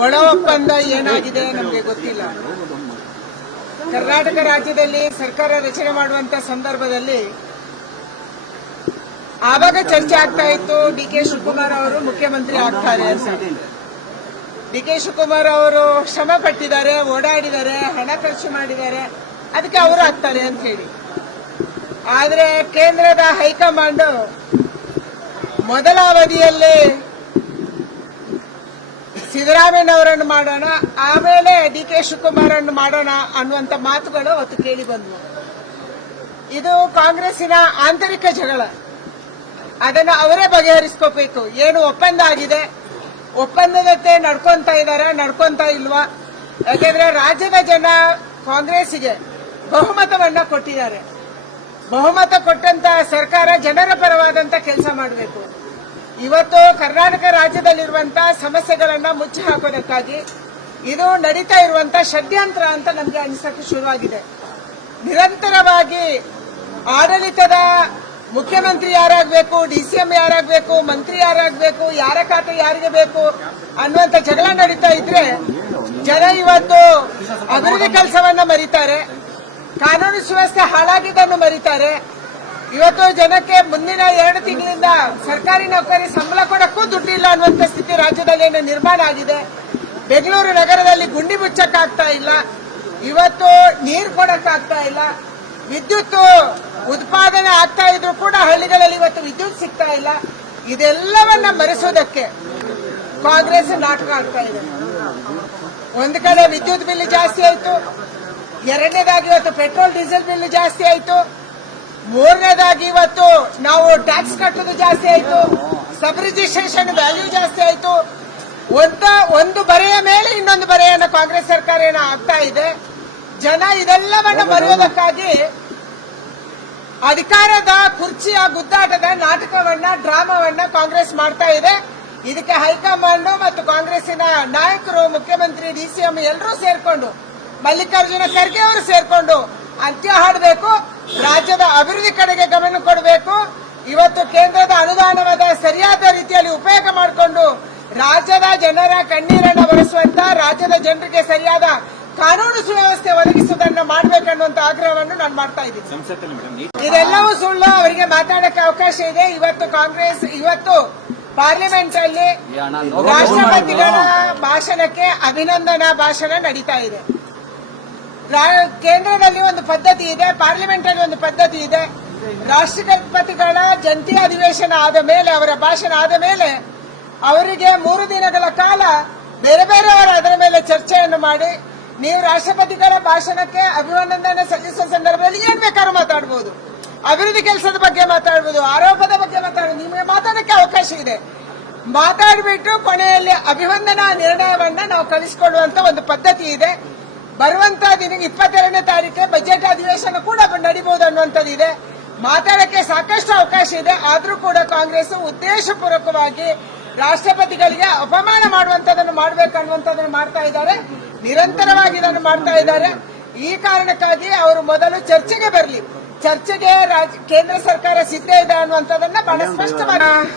ಒಳ ಒಪ್ಪಂದ ಏನಾಗಿದೆ ನಮಗೆ ಗೊತ್ತಿಲ್ಲ. ಕರ್ನಾಟಕ ರಾಜ್ಯದಲ್ಲಿ ಸರ್ಕಾರ ರಚನೆ ಮಾಡುವಂತ ಸಂದರ್ಭದಲ್ಲಿ ಆವಾಗ ಚರ್ಚೆ ಆಗ್ತಾ ಇತ್ತು, ಡಿ ಕೆ ಶಿವಕುಮಾರ್ ಅವರು ಮುಖ್ಯಮಂತ್ರಿ ಆಗ್ತಾರೆ ಅಂತ. ಡಿ ಕೆ ಶಿವಕುಮಾರ್ ಅವರು ಶ್ರಮ ಪಟ್ಟಿದ್ದಾರೆ, ಓಡಾಡಿದ್ದಾರೆ, ಹಣ ಖರ್ಚು ಮಾಡಿದ್ದಾರೆ, ಅದಕ್ಕೆ ಅವರು ಆಗ್ತಾರೆ ಅಂತ ಹೇಳಿ. ಆದ್ರೆ ಕೇಂದ್ರದ ಹೈಕಮಾಂಡ್ ಮೊದಲ ಅವಧಿಯಲ್ಲಿ ಸಿದ್ದರಾಮಯ್ಯನವರನ್ನು ಮಾಡೋಣ, ಆಮೇಲೆ ಡಿ ಕೆ ಶಿವಕುಮಾರ್ ಅನ್ನು ಮಾಡೋಣ ಅನ್ನುವಂತ ಮಾತುಗಳು ಅವತ್ತು ಕೇಳಿ ಬಂದವು. ಇದು ಕಾಂಗ್ರೆಸ್ಸಿನ ಆಂತರಿಕ ಜಗಳ. ಅದನ್ನು ಅವರೇ ಬಗೆಹರಿಸ್ಕೋಬೇಕು. ಏನು ಒಪ್ಪಂದ ಆಗಿದೆ, ಒಪ್ಪಂದದಂತೆ ನಡ್ಕೊಂತ ಇಲ್ವಾ? ಯಾಕೆಂದ್ರೆ ರಾಜ್ಯದ ಜನ ಕಾಂಗ್ರೆಸ್ಸಿಗೆ ಬಹುಮತವನ್ನ ಕೊಟ್ಟಿದ್ದಾರೆ. ಬಹುಮತ ಕೊಟ್ಟಂತ ಸರ್ಕಾರ ಜನರ ಪರವಾದಂತ ಕೆಲಸ ಮಾಡಬೇಕು. ಇವತ್ತು ಕರ್ನಾಟಕ ರಾಜ್ಯದಲ್ಲಿರುವಂತಹ ಸಮಸ್ಯೆಗಳನ್ನ ಮುಚ್ಚಿ ಹಾಕೋದಕ್ಕಾಗಿ ಇದು ನಡೀತಾ ಇರುವಂತ ಷಡ್ಯಂತ್ರ ಅಂತ ನಮಗೆ ಅನಿಸಕ್ಕೆ ಶುರುವಾಗಿದೆ. ನಿರಂತರವಾಗಿ ಆಡಳಿತದ ಮುಖ್ಯಮಂತ್ರಿ ಯಾರಾಗಬೇಕು, ಡಿಸಿಎಂ ಯಾರಾಗಬೇಕು, ಮಂತ್ರಿ ಯಾರಾಗಬೇಕು, ಯಾರ ಖಾತೆ ಯಾರಿಗೆ ಬೇಕು ಅನ್ನುವಂತ ಜಗಳ ನಡೀತಾ ಇದ್ರೆ ಜನ ಇವತ್ತು ಅಭಿವೃದ್ಧಿ ಕೆಲಸವನ್ನ ಮರೀತಾರೆ, ಕಾನೂನು ಸುವ್ಯವಸ್ಥೆ ಹಾಳಾಗಿದ್ದನ್ನು ಮರೀತಾರೆ. ಇವತ್ತು ಜನಕ್ಕೆ ಮುಂದಿನ 2 ತಿಂಗಳಿಂದ ಸರ್ಕಾರಿ ನೌಕರಿ ಸಂಬಳ ಕೊಡಕ್ಕೂ ದುಡ್ಡಿಲ್ಲ ಅನ್ನುವಂತ ಸ್ಥಿತಿ ರಾಜ್ಯದಲ್ಲಿ ನಿರ್ಮಾಣ ಆಗಿದೆ. ಬೆಂಗಳೂರು ನಗರದಲ್ಲಿ ಗುಂಡಿ ಮುಚ್ಚಕ್ಕಾಗ್ತಾ ಇಲ್ಲ, ಇವತ್ತು ನೀರು ಕೊಡಕ್ಕಾಗ್ತಾ ಇಲ್ಲ, ವಿದ್ಯುತ್ ಉತ್ಪಾದನೆ ಆಗ್ತಾ ಇದ್ರು ಕೂಡ ಹಳ್ಳಿಗಳಲ್ಲಿ ಇವತ್ತು ವಿದ್ಯುತ್ ಸಿಗ್ತಾ ಇಲ್ಲ. ಇದೆಲ್ಲವನ್ನ ಮರೆಸೋದಕ್ಕೆ ಕಾಂಗ್ರೆಸ್ ನಾಟಕ ಆಗ್ತಾ ಇದೆ. ಒಂದು ಕಡೆ ವಿದ್ಯುತ್ ಬಿಲ್ ಜಾಸ್ತಿ ಆಯ್ತು, ಎರಡನೇದಾಗಿ ಇವತ್ತು ಪೆಟ್ರೋಲ್ ಡೀಸೆಲ್ ಬಿಲ್ ಜಾಸ್ತಿ ಆಯ್ತು, ಮೂರನೇದಾಗಿ ಇವತ್ತು ನಾವು ಟ್ಯಾಕ್ಸ್ ಕಟ್ಟೋದು ಜಾಸ್ತಿ ಆಯ್ತು, ಸಬ್ ರಿಜಿಸ್ಟ್ರೇಷನ್ ವ್ಯಾಲ್ಯೂ ಜಾಸ್ತಿ ಆಯ್ತು. ಒಂದು ಬರೆಯ ಮೇಲೆ ಇನ್ನೊಂದು ಬರೆಯನ್ನ ಕಾಂಗ್ರೆಸ್ ಸರ್ಕಾರ ಆಗ್ತಾ ಇದೆ. ಜನ ಇದೆಲ್ಲವನ್ನ ಮರೆಯೋದಕ್ಕಾಗಿ ಅಧಿಕಾರದ ಕುರ್ಚಿಯ ಗುದ್ದಾಟದ ನಾಟಕವನ್ನ, ಡ್ರಾಮಾವನ್ನ ಕಾಂಗ್ರೆಸ್ ಮಾಡ್ತಾ ಇದೆ. ಇದಕ್ಕೆ ಹೈಕಮಾಂಡ್ ಮತ್ತು ಕಾಂಗ್ರೆಸ್ಸಿನ ನಾಯಕರು, ಮುಖ್ಯಮಂತ್ರಿ, ಡಿಸಿಎಂ ಎಲ್ಲರೂ ಸೇರ್ಕೊಂಡು, ಮಲ್ಲಿಕಾರ್ಜುನ ಖರ್ಗೆ ಅವರು ಸೇರ್ಕೊಂಡು ಅಂತ್ಯ ಹಾಡಬೇಕು. ರಾಜ್ಯದ ಅಭಿವೃದ್ಧಿ ಕಡೆಗೆ ಗಮನ ಕೊಡಬೇಕು. ಇವತ್ತು ಕೇಂದ್ರದ ಅನುದಾನವಾದ ಸರಿಯಾದ ರೀತಿಯಲ್ಲಿ ಉಪಯೋಗ ಮಾಡಿಕೊಂಡು ರಾಜ್ಯದ ಜನರ ಕಣ್ಣೀರನ್ನು ಒರೆಸುವಂತ, ರಾಜ್ಯದ ಜನರಿಗೆ ಸರಿಯಾದ ಕಾನೂನು ಸುವ್ಯವಸ್ಥೆ ಒದಗಿಸುವುದನ್ನು ಮಾಡಬೇಕನ್ನುವಂತ ಆಗ್ರಹವನ್ನು ನಾನು ಮಾಡ್ತಾ ಇದ್ದೀನಿ. ಇದೆಲ್ಲವೂ ಸುಳ್ಳು. ಅವರಿಗೆ ಮಾತಾಡಕ್ಕೆ ಅವಕಾಶ ಇದೆ. ಇವತ್ತು ಪಾರ್ಲಿಮೆಂಟ್ ಅಲ್ಲಿ ರಾಷ್ಟ್ರಪತಿಗಳ ಭಾಷಣಕ್ಕೆ ಅಭಿನಂದನಾ ಭಾಷಣ ನಡೀತಾ ಇದೆ. ಕೇಂದ್ರದಲ್ಲಿ ಒಂದು ಪದ್ಧತಿ ಇದೆ, ಪಾರ್ಲಿಮೆಂಟ್ ಅಲ್ಲಿ ಒಂದು ಪದ್ಧತಿ ಇದೆ. ರಾಷ್ಟ್ರಪತಿಗಳ ಜಂಟಿ ಅಧಿವೇಶನ ಆದ ಮೇಲೆ, ಅವರ ಭಾಷಣ ಆದ ಮೇಲೆ ಅವರಿಗೆ 3 ದಿನಗಳ ಕಾಲ ಬೇರೆ ಬೇರೆಯವರ ಅದರ ಮೇಲೆ ಚರ್ಚೆಯನ್ನು ಮಾಡಿ, ನೀವು ರಾಷ್ಟ್ರಪತಿಗಳ ಭಾಷಣಕ್ಕೆ ಅಭಿನಂದನೆ ಸಲ್ಲಿಸುವ ಸಂದರ್ಭದಲ್ಲಿ ಏನ್ ಬೇಕಾದ್ರೂ ಮಾತಾಡಬಹುದು, ಅಭಿವೃದ್ಧಿ ಕೆಲಸದ ಬಗ್ಗೆ ಮಾತಾಡಬಹುದು, ಆರೋಪದ ಬಗ್ಗೆ ಮಾತಾಡಬಹುದು, ನಿಮಗೆ ಮಾತಾಡಕ್ಕೆ ಅವಕಾಶ ಇದೆ. ಮಾತಾಡಿಬಿಟ್ಟು ಕೊನೆಯಲ್ಲಿ ಅಭಿವಂದನಾ ನಿರ್ಣಯವನ್ನ ನಾವು ಕಳಿಸಿಕೊಡುವಂತ ಒಂದು ಪದ್ಧತಿ ಇದೆ. ಬರುವಂತ ದಿನ 22ನೇ ತಾರೀಕೆ ಬಜೆಟ್ ಅಧಿವೇಶನ ಕೂಡ ನಡೀಬಹುದು ಅನ್ನುವಂಥದ್ದು ಇದೆ. ಮಾತಾಡಕ್ಕೆ ಸಾಕಷ್ಟು ಅವಕಾಶ ಇದೆ. ಆದ್ರೂ ಕೂಡ ಕಾಂಗ್ರೆಸ್ ಉದ್ದೇಶಪೂರ್ವಕವಾಗಿ ರಾಷ್ಟ್ರಪತಿಗಳಿಗೆ ಅಪಮಾನ ಮಾಡುವಂತದನ್ನು ಮಾಡಬೇಕನ್ನುವಂಥದ್ದನ್ನು ಮಾಡ್ತಾ ಇದ್ದಾರೆ. ನಿರಂತರವಾಗಿ ಇದನ್ನು ಮಾಡ್ತಾ ಇದ್ದಾರೆ. ಈ ಕಾರಣಕ್ಕಾಗಿ ಅವರು ಮೊದಲು ಚರ್ಚೆಗೆ ಬರಲಿ. ಚರ್ಚೆಗೆ ಕೇಂದ್ರ ಸರ್ಕಾರ ಸಿದ್ಧ ಇದೆ ಅನ್ನುವಂಥದ್ದನ್ನ ಬಹಳ ಸ್ಪಷ್ಟವಾಗಿ